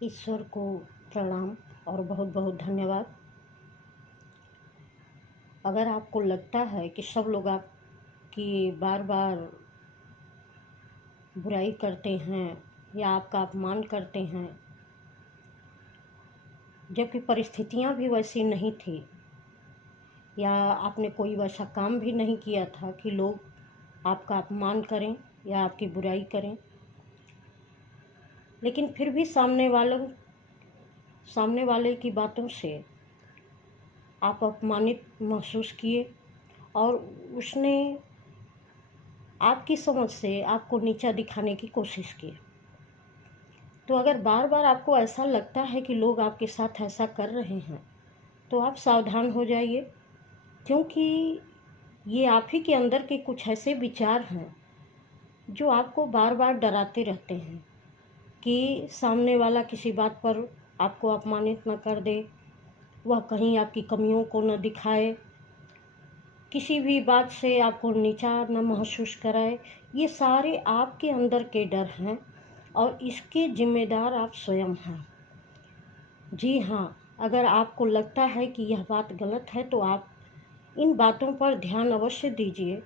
ईश्वर को प्रणाम और बहुत बहुत धन्यवाद। अगर आपको लगता है कि सब लोग आपकी बार बार बुराई करते हैं या आपका अपमान करते हैं, जबकि परिस्थितियां भी वैसी नहीं थी या आपने कोई वैसा काम भी नहीं किया था कि लोग आपका अपमान करें या आपकी बुराई करें, लेकिन फिर भी सामने वाले की बातों से आप अपमानित महसूस किए और उसने आपकी समझ से आपको नीचा दिखाने की कोशिश की। तो अगर बार बार आपको ऐसा लगता है कि लोग आपके साथ ऐसा कर रहे हैं, तो आप सावधान हो जाइए, क्योंकि ये आप ही के अंदर के कुछ ऐसे विचार हैं जो आपको बार बार डराते रहते हैं कि सामने वाला किसी बात पर आपको अपमानित न कर दे, वह कहीं आपकी कमियों को न दिखाए, किसी भी बात से आपको नीचा न महसूस कराए। ये सारे आपके अंदर के डर हैं और इसके जिम्मेदार आप स्वयं हैं। जी हाँ, अगर आपको लगता है कि यह बात गलत है तो आप इन बातों पर ध्यान अवश्य दीजिए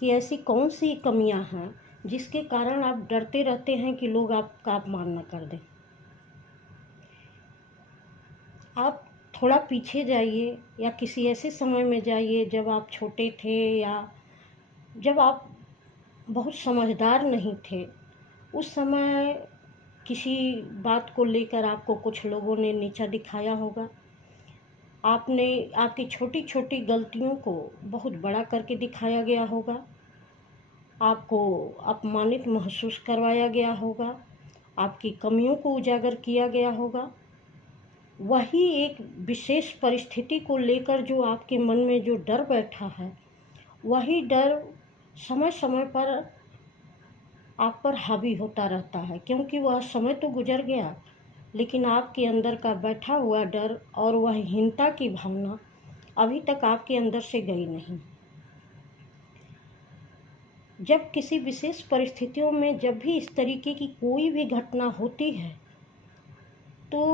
कि ऐसी कौन सी कमियां हैं जिसके कारण आप डरते रहते हैं कि लोग आपका अपमान न कर दें। आप थोड़ा पीछे जाइए या किसी ऐसे समय में जाइए जब आप छोटे थे या जब आप बहुत समझदार नहीं थे। उस समय किसी बात को लेकर आपको कुछ लोगों ने नीचा दिखाया होगा। आपकी छोटी छोटी गलतियों को बहुत बड़ा करके दिखाया गया होगा, आपको अपमानित महसूस करवाया गया होगा, आपकी कमियों को उजागर किया गया होगा। वही एक विशेष परिस्थिति को लेकर जो आपके मन में जो डर बैठा है, वही डर समय समय पर आप पर हावी होता रहता है, क्योंकि वह समय तो गुजर गया लेकिन आपके अंदर का बैठा हुआ डर और वह हीनता की भावना अभी तक आपके अंदर से गई नहीं। जब किसी विशेष परिस्थितियों में जब भी इस तरीके की कोई भी घटना होती है तो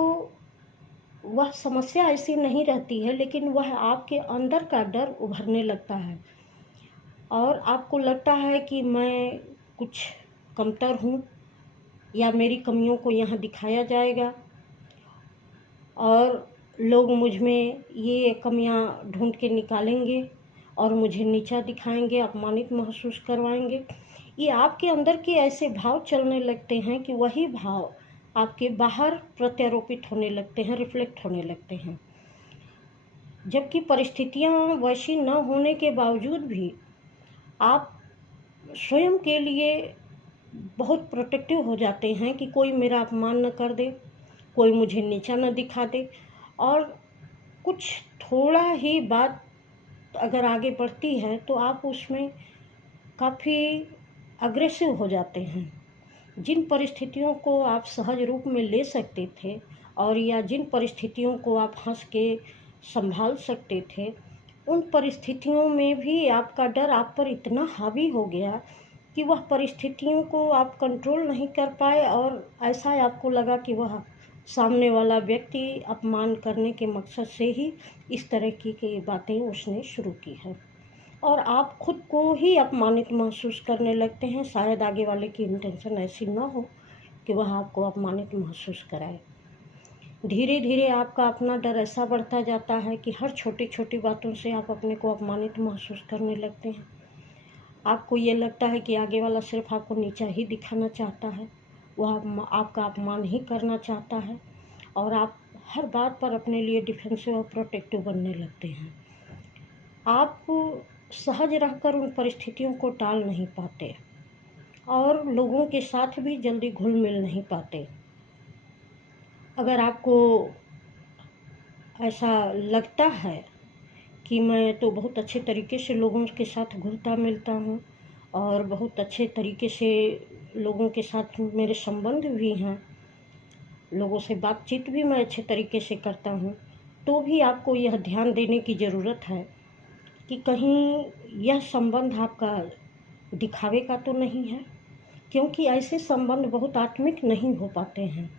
वह समस्या ऐसी नहीं रहती है, लेकिन वह आपके अंदर का डर उभरने लगता है और आपको लगता है कि मैं कुछ कमतर हूँ या मेरी कमियों को यहाँ दिखाया जाएगा और लोग मुझ में ये कमियाँ ढूंढ के निकालेंगे और मुझे नीचा दिखाएंगे, अपमानित महसूस करवाएंगे। ये आपके अंदर के ऐसे भाव चलने लगते हैं कि वही भाव आपके बाहर प्रत्यारोपित होने लगते हैं, रिफ्लेक्ट होने लगते हैं। जबकि परिस्थितियाँ वैसी न होने के बावजूद भी आप स्वयं के लिए बहुत प्रोटेक्टिव हो जाते हैं कि कोई मेरा अपमान न कर दे, कोई मुझे नीचा न दिखा दे। और कुछ थोड़ा ही बात अगर आगे बढ़ती है तो आप उसमें काफ़ी अग्रेसिव हो जाते हैं। जिन परिस्थितियों को आप सहज रूप में ले सकते थे और या जिन परिस्थितियों को आप हंस के संभाल सकते थे, उन परिस्थितियों में भी आपका डर आप पर इतना हावी हो गया कि वह परिस्थितियों को आप कंट्रोल नहीं कर पाए और ऐसा आपको लगा कि वह सामने वाला व्यक्ति अपमान करने के मकसद से ही इस तरह की बातें उसने शुरू की है और आप खुद को ही अपमानित महसूस करने लगते हैं। शायद आगे वाले की इंटेंशन ऐसी ना हो कि वह आपको अपमानित महसूस कराए। धीरे धीरे आपका अपना डर ऐसा बढ़ता जाता है कि हर छोटी छोटी बातों से आप अपने को अपमानित महसूस करने लगते हैं। आपको ये लगता है कि आगे वाला सिर्फ आपको नीचा ही दिखाना चाहता है, वह आपका अपमान ही करना चाहता है और आप हर बात पर अपने लिए डिफेंसिव और प्रोटेक्टिव बनने लगते हैं। आप सहज रहकर उन परिस्थितियों को टाल नहीं पाते और लोगों के साथ भी जल्दी घुल मिल नहीं पाते। अगर आपको ऐसा लगता है कि मैं तो बहुत अच्छे तरीके से लोगों के साथ घुलता मिलता हूँ और बहुत अच्छे तरीके से लोगों के साथ मेरे संबंध भी हैं, लोगों से बातचीत भी मैं अच्छे तरीके से करता हूँ, तो भी आपको यह ध्यान देने की ज़रूरत है कि कहीं यह संबंध आपका दिखावे का तो नहीं है, क्योंकि ऐसे संबंध बहुत आत्मिक नहीं हो पाते हैं।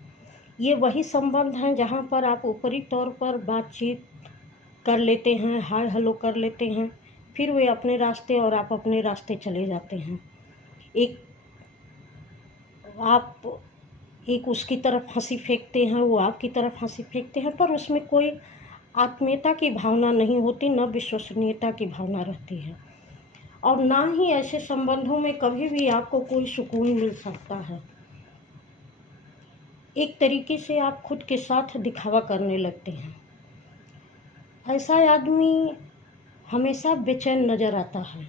ये वही संबंध हैं जहाँ पर आप ऊपरी तौर पर बातचीत कर लेते हैं, हाय हेलो कर लेते हैं, फिर वे अपने रास्ते और आप अपने रास्ते चले जाते हैं। आप एक उसकी तरफ हंसी फेंकते हैं, वो आपकी तरफ हंसी फेंकते हैं, पर उसमें कोई आत्मीयता की भावना नहीं होती, न विश्वसनीयता की भावना रहती है, और ना ही ऐसे संबंधों में कभी भी आपको कोई सुकून मिल सकता है। एक तरीके से आप खुद के साथ दिखावा करने लगते हैं। ऐसा आदमी हमेशा बेचैन नज़र आता है।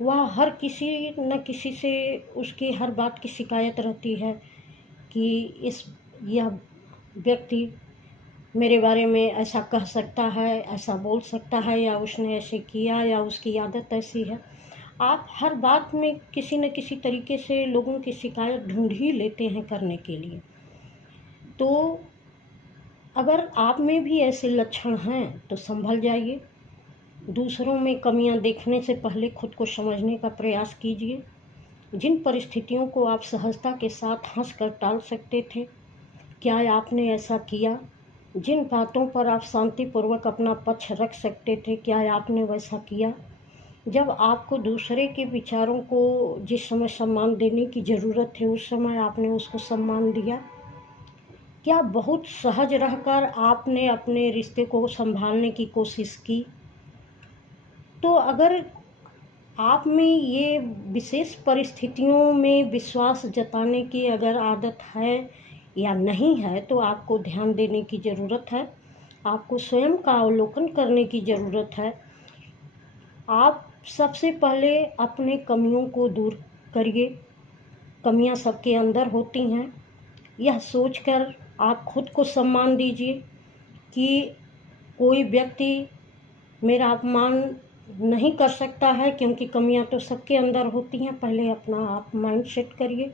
वह हर किसी न किसी से उसकी हर बात की शिकायत रहती है कि यह व्यक्ति मेरे बारे में ऐसा कह सकता है, ऐसा बोल सकता है, या उसने ऐसे किया, या उसकी आदत ऐसी है। आप हर बात में किसी न किसी तरीके से लोगों की शिकायत ढूंढ ही लेते हैं करने के लिए। तो अगर आप में भी ऐसे लक्षण हैं तो संभल जाइए। दूसरों में कमियां देखने से पहले खुद को समझने का प्रयास कीजिए। जिन परिस्थितियों को आप सहजता के साथ हंसकर टाल सकते थे, क्या आपने ऐसा किया? जिन बातों पर आप शांतिपूर्वक अपना पक्ष रख सकते थे, क्या आपने वैसा किया? जब आपको दूसरे के विचारों को जिस समय सम्मान देने की ज़रूरत है, उस समय आपने उसको सम्मान दिया? क्या बहुत सहज रहकर आपने अपने रिश्ते को संभालने की कोशिश की? तो अगर आप में ये विशेष परिस्थितियों में विश्वास जताने की अगर आदत है या नहीं है, तो आपको ध्यान देने की ज़रूरत है। आपको स्वयं का अवलोकन करने की ज़रूरत है। आप सबसे पहले अपने कमियों को दूर करिए। कमियां सबके अंदर होती हैं। यह सोचकर आप खुद को सम्मान दीजिए कि कोई व्यक्ति मेरा अपमान नहीं कर सकता है, क्योंकि कमियां तो सबके अंदर होती हैं। पहले अपना आप माइंड सेट करिए,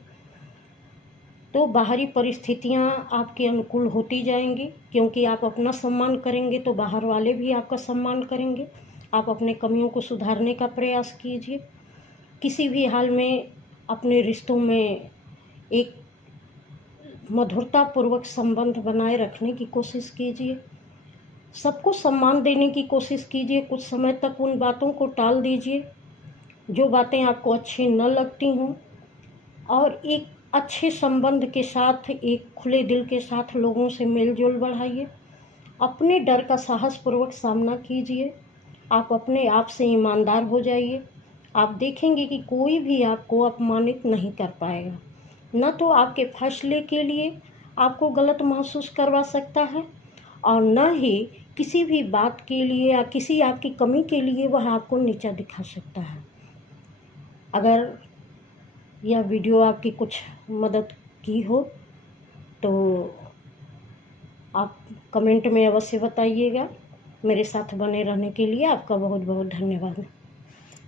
तो बाहरी परिस्थितियां आपके अनुकूल होती जाएंगी, क्योंकि आप अपना सम्मान करेंगे तो बाहर वाले भी आपका सम्मान करेंगे। आप अपने कमियों को सुधारने का प्रयास कीजिए। किसी भी हाल में अपने रिश्तों में एक मधुरतापूर्वक संबंध बनाए रखने की कोशिश कीजिए। सबको सम्मान देने की कोशिश कीजिए। कुछ समय तक उन बातों को टाल दीजिए जो बातें आपको अच्छी न लगती हों, और एक अच्छे संबंध के साथ, एक खुले दिल के साथ लोगों से मेल जोल बढ़ाइए। अपने डर का साहसपूर्वक सामना कीजिए। आप अपने आप से ईमानदार हो जाइए। आप देखेंगे कि कोई भी आपको अपमानित नहीं कर पाएगा। न तो आपके फैसले के लिए आपको गलत महसूस करवा सकता है, और न ही किसी भी बात के लिए या किसी आपकी कमी के लिए वह आपको नीचा दिखा सकता है। अगर यह वीडियो आपकी कुछ मदद की हो तो आप कमेंट में अवश्य बताइएगा। मेरे साथ बने रहने के लिए आपका बहुत बहुत धन्यवाद।